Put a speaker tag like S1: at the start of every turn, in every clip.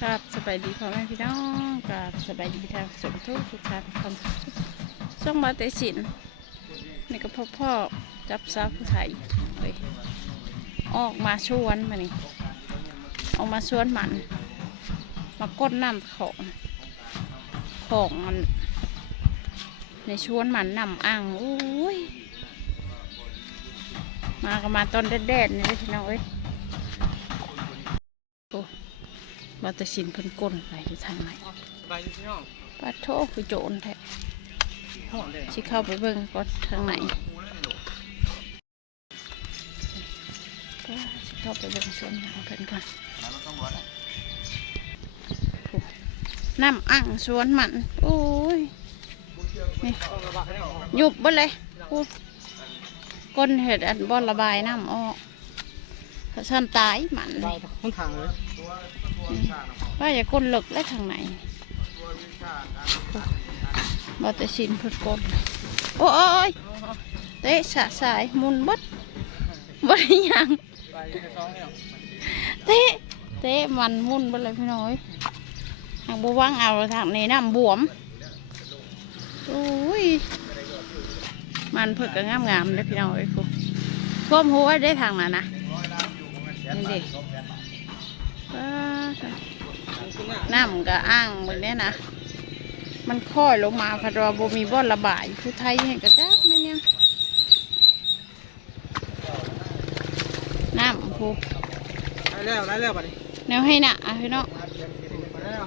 S1: ครับสบายดีพ่อแม่พี่น้องกับสบายดีทางสมทุกทุกท่านคำส่งมาแต่สินนี่ก็พ่อพ่อจับสาผู้ไทยเอ้ยออกมาชวนมานี่ออกมาชวนมัน มาก้นน้ำของของมัน ในชวนมันนำอ่างอุ้ยมากันมาตอนแดดๆนี่พี่น้องเอ้ย บาตสินเพิ่นก้นไปอยู่ทางไหน
S2: ไปพี่น้อง
S1: ปาโทคือโจรแท้
S2: หอมเลย
S1: สิเข้าไปเบิ่งก่อนทางไหนก็สิเข้าไปเบิ่งสวนยางเพิ่นก่อนโอ้น้ำอ่างสวนมัน โอ้ยนี่หยุบเบ่เลยโอ้ก้นเห็ดอันบ่ระบายน้ำออกถ้าฉันตายมัน
S2: ไปทุกทางเลย
S1: ว่าอย่าก้นหลึกและทางไหนบาตสินพิ่นก้นโอ้ยเตะสะสายมุนบดบดยัง
S2: เตะ
S1: เตะมันมุนบดเลยพี่น้อยทางบว่างเอาทางนี้น้ำบวมโอ้ยมันเพิ่งก็งามงามเลยพี่น้อยพวกพวมหัวได้ทางนั้นนะนี่ดิ น้ำก็อ้างแบบนี้นะ มันค่อยลงมาพัดว่าบ่มีบ่อนระบายผู้ไทยเห็นกระจักไหมเนี่ย น้ำพู
S2: ได้แล้วได้แล้วบัดนี้
S1: แนวให้หนะอะพี่น้อง
S2: ไปแล้ว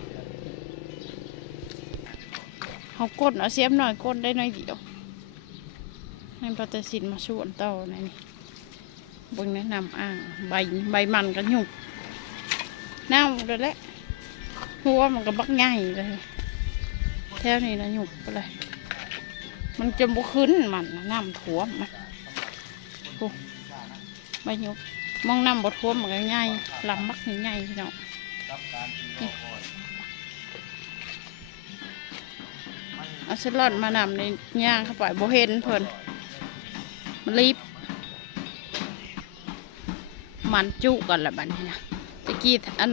S1: เขากดเอาเสียมหน่อยกดได้หน่อยเดียวให้ปฏิสินมาส่วนเต่าในนี่เบิ่งแนะนำอ่างใบใบมันกันหยุก น้ำเลยแหละหัวมันก็บักใหญ่เลยแถวนี้นะหยุกไปเลยมันจะบุขึ้นมันน้ำท่วมมันโอ้ใบหยุกมองน้ำบท่วมมันก็ง่ายลำบักใหญ่ๆพี่น้องนี่เอาสลอนมานำในย่างเข้าไปโบเห็นเพิ่นมันรีบมันจุกันละบัดนี้นะ กี้อัน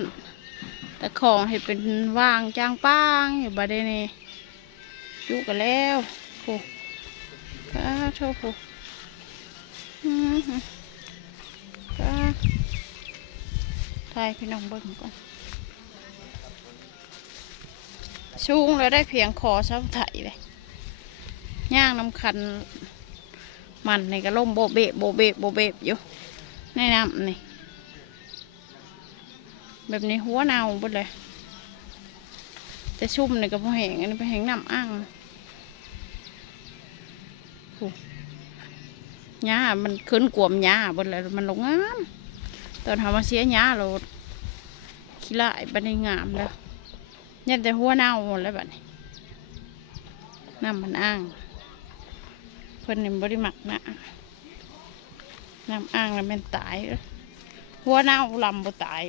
S1: แต่ของให้เป็นว่างจางป้างอยู่บัดนี้จุกันแล้วโอ้ก้าโชว์โอ้อือหือก้าถ่ายพี่น้องเบิ่งก่อนสูงแล้วได้เพียงคอเสาไถเลยย่างน้ำคันมันในกระล่มโบเบะโบเบะโบเบะอยู่ในน้ำนี่ แบบนี้หัวเน่าหมดเลย แต่ชุ่มในกระเพาะแห้งอันนี้ไปแห้งน้ำอ่างหญ้ามันขึ้นกวมหญ้าหมดเลยมันลงงามตอนทำมาเสียหญ้าเราขี้ลายบันไดงามแล้วยันแต่หัวเน่าหมดแล้วบัดนี้น้ำมันอ่างเพิ่นนี่บริมักนะน้ำอ่างแล้วมันตายหัวเน่าลำบ่ตาย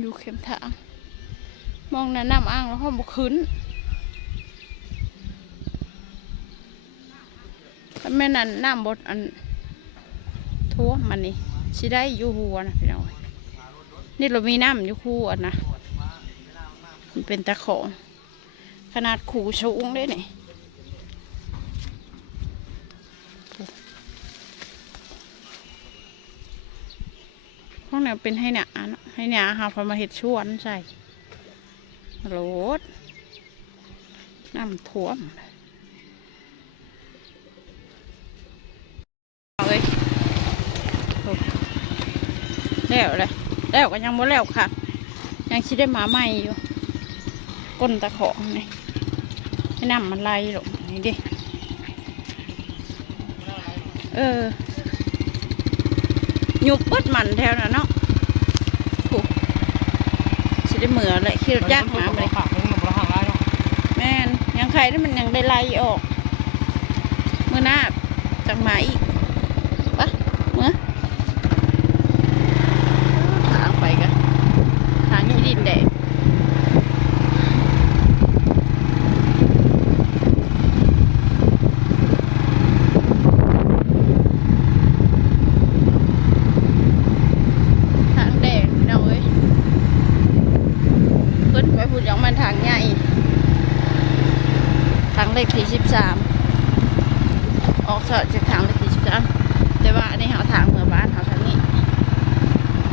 S1: อยู่เข็มทางมองนะน้ำอ่างแล้วห้องบ่ขึ้นถ้าแม่นั่นน้ำบดอันทั่วมันนี่สิได้อยู่หัวนะพี่น้องนี่เรามีน้ำอยู่คู่อันนะมันเป็นตะขอขนาดขู่สูงด้วยนี่ นี้เป็นให้หนาเนาะให้หนาหาพอมาเห็ดชวนใส่โรดน้ำท่วมเอาเลยโอ้แล้วเลยแล้วก็ยังบ่แล้วค่ะ ยังคิดได้หมาใหม่อยู่ ก้นตะของนี่ให้น้ำมันไหลลงนี่ดิ เออหยุบเปิดมันแถวน่ะเนาะ ได้เหมือเลยขี้รถจักรมาเลย
S2: ผักมึงเราห่างไรเนาะ
S1: แม่นยังใครที่มันยังได้ไล่ออก เมื่อหน้าจังมาอีกปะเมื่อทางไปกันทางที่ดินแดงทางแดงพี่น้องเอ้ย ไปพูดอย่างมันทางใหญ่ทางเลขที่สิบสามออกเสาจากทางเลขที่สิบสามแต่ว่าอันนี้เขาทางเมืองบ้านเขาทางนี้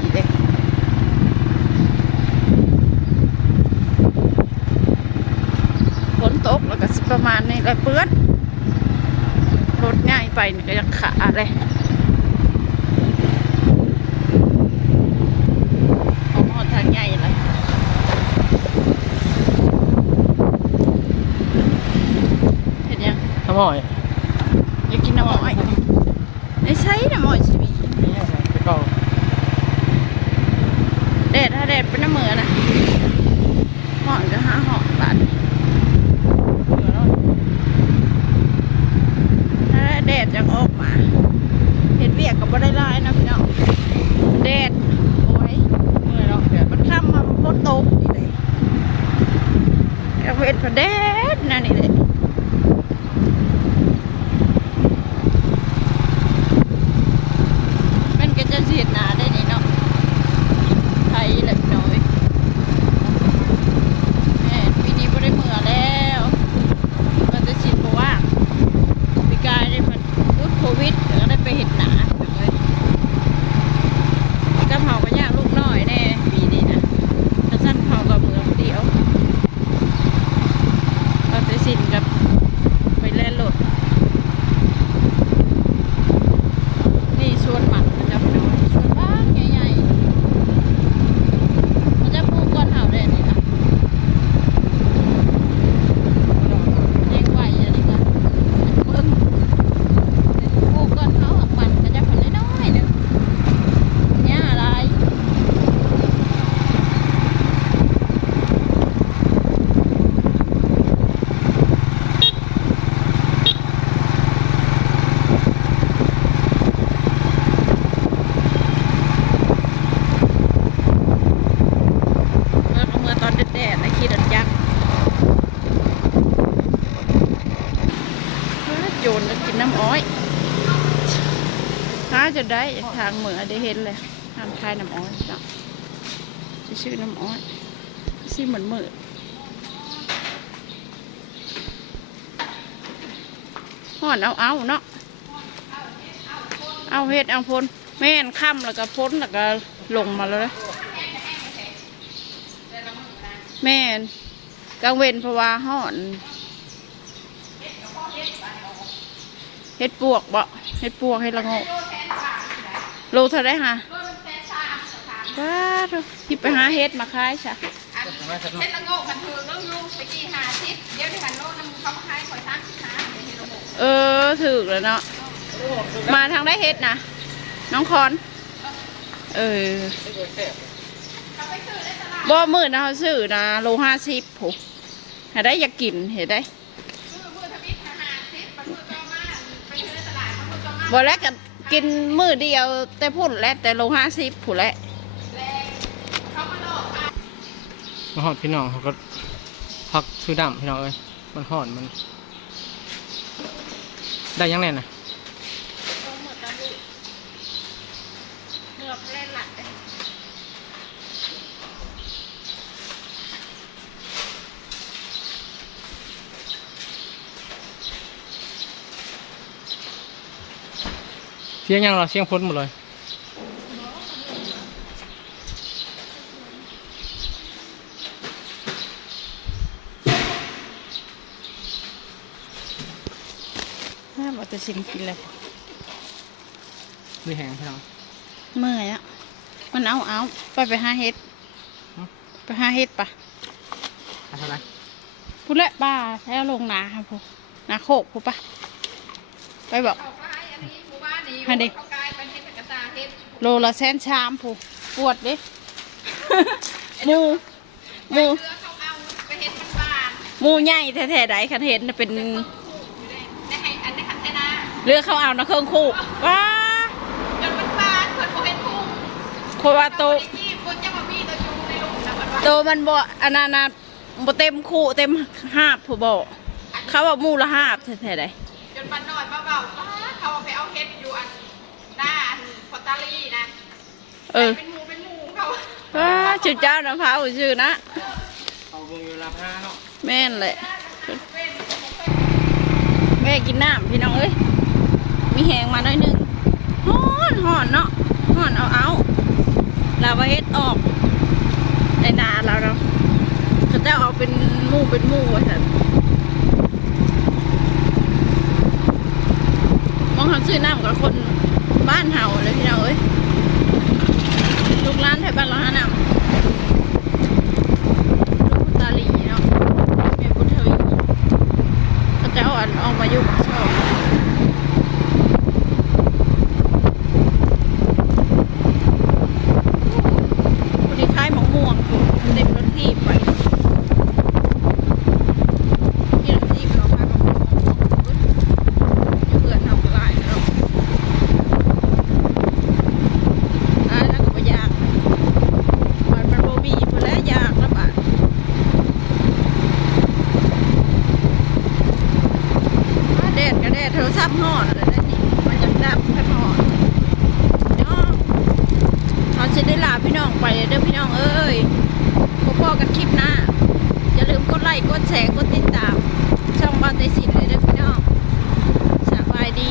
S1: นี่เด็กฝนตกแล้วก็สิประมาณนี้แหละเปื้อนรถง่ายไปก็ยังขาเลยออกมาทางใหญ่เลยเห็นยัง
S2: น้ำอ้อย
S1: อยากกินน้ำอ้อยไม่ใช่น้ำอ้อยสิบี
S2: นี่ไงไปเก่า
S1: แดดถ้าแดดเป็นน้ำมือนะหอนก็ห้าหอนบาทถ้าแดดจะออกมาเห็นเวียกก็บ่ได้ไล่นะพี่น้องแดดโอ้ย
S2: เมื่อยเนาะแดด
S1: มันค่ำมามันฝนตกนี่เลยเอาเวทพอแดดนั่นนี่เลยมันก็จะเสียดหนาได้นี่เนาะไทยแหละพี่น้อยแม่ปีนี้ไม่ได้เมื่อแล้วมันจะชินเพราะว่าปีกายได้มันยุดโควิดแล้วก็ได้ไปเห็นหนาเลยก็เผาก็ยากลูกน้อยแน่ปีนี้นะกระสั้นเผากับเมืองเดียวเราจะชินกับไปเล่นรถนี่ชวนหมันมันจะไปน้อยชวนบ้านใหญ่ๆมันจะปลูกก้อนเผาได้นี่นะเลี้ยงไว้อย่างนี้ก็เบิ่งปลูกก้อนเผาหักมันก็จะผลน้อยๆหนึงหญ้าอะไร เมื่อเมื่อตอนแดดๆนะขี่ดันยักษ์เฮ้ยโจรแล้วกินน้ำอ้อยถ้า จะได้ทางเหมือได้เห็นเลยทางคายน้ำอ้อยจ้ะจะชื่อน้ำอ้อยชื่อเหมือนมือห่อนเอาเอาเนาะเอาเฮ็ดเอาพ้นแม่นค่ำแล้วก็พ้นแล้วก็ลงมาแล้วเลยแม่นกลางเวนเพราะว่าห่อนเฮ็ดปวกบ่เฮ็ดปวกเฮ็ดละงก โลเท่าได้ฮะว้าเถอะที่ไปหาเฮ็ดมาขายจ้ะ
S2: ไม่สนุก
S3: เฮ็ดละโงกมันถือเรื่องยุงไปกี่หาทิศเดี๋ยวที่หันโลกน้ำเขามาขายขอยตั้งหาเดี๋ยวเฮ็ดละโงก
S1: เออถึกแล้วเนาะ มาทางได้เฮ็ดนะน้องคอน เออบ่มืดนะเขาซื้อนะโลห้าสิบผมหาได้อยากกินเห็นได้
S3: มือมือทวิตหาหาทิศมันมือต่อมาไปซื้อในตลาดมันมือต่อมา
S1: บ่แล้วก็ กินมือเดียวแต่พุ่นแล้วแต่โลห้าสิบผุนแล้ว
S3: แรงเขามาหลอกอะ
S2: มาหอดพี่น้องเขาก็พักซื้อดำพี่น้องเอ้ยมันหอดมัน ได้ยังไงนะ
S1: เลือกเล่นหลักเลย
S2: เสียงยังเหราเสียงพ้นหมดเลย
S1: ห้ามเอาแต่ชิมกินเลย
S2: มือแห้งพี่น้อง
S1: เมื่อยอะมันเอาเอาไปไปหาเฮ็ด
S2: ฮะ
S1: ไปหาเฮ็ดปะ
S2: เอาเท่าไหร
S1: พูดและป้าแท้ลงนาครับพูนาโคกพูปะไปบอก ให้ดิ
S3: เขากลายเป็นเฮ็ดกระตาเฮ็ด
S1: โลละแสนชามพูปวดดิหมูหมู
S3: เรือเขาเอาไปเฮ็ดมันบาน
S1: หมูใหญ่แท้ๆใดคันเห็นน่ะเป็น
S3: อยู่ได้ในให้อันในคันเทนา
S1: เรือเขาเอานะเครื่องคู่ว้า
S3: จนมันบานเพิ่นบ่เฮ็ดพุ่ง
S1: คนว่าโต
S3: เขาบ่ได้จี้เพิ่นจะมามีตัวอยู่ในลูกนะมันว่า
S1: โตมันบ่อันนั้นนะบ่เต็มคู่เต็มหาบผู้บ่เขาว่าหมูละหาบแท้ๆใด
S3: จนปัน ตาลีนะ
S1: เออ
S3: เป็นหมูเป็นหมูเขา
S1: ว้าจุดเจ้านะพร้าวชื่อนะ
S2: เอาวงเวลาห้าเนาะ
S1: แม่นแหละแม่กินน้ำพี่น้องเอ้ยมีแหงมาหน่อยหนึงฮ้อนฮ้อนเนาะฮ้อนเอาเอาลาวาเฮ็ดออกในนาเราเนาะเขาจะเอาเป็นหมู่เป็นหมู่ว่าสันมองเขาซื้อน้ำกับคน บ้านเห่าเลยพี่น้องเอ้ยลูกร้านแถวบ้านเราหานำลูกตาลีเนาะแม่พุทธวีเขาจะอ่อนออกมาอยู่ ดับหอดลยไรนี่มันจะดับแค่หอดเนาะเขาจะได้ลาพี่น้องไปเด้อพี่น้องเอ้ยพบกันคลิปหน้าอย่าลืมกดไลค์กดแชร์กดติดตาม ช่องบ้านใจสินเลยเด้อพี่น้องสบายดี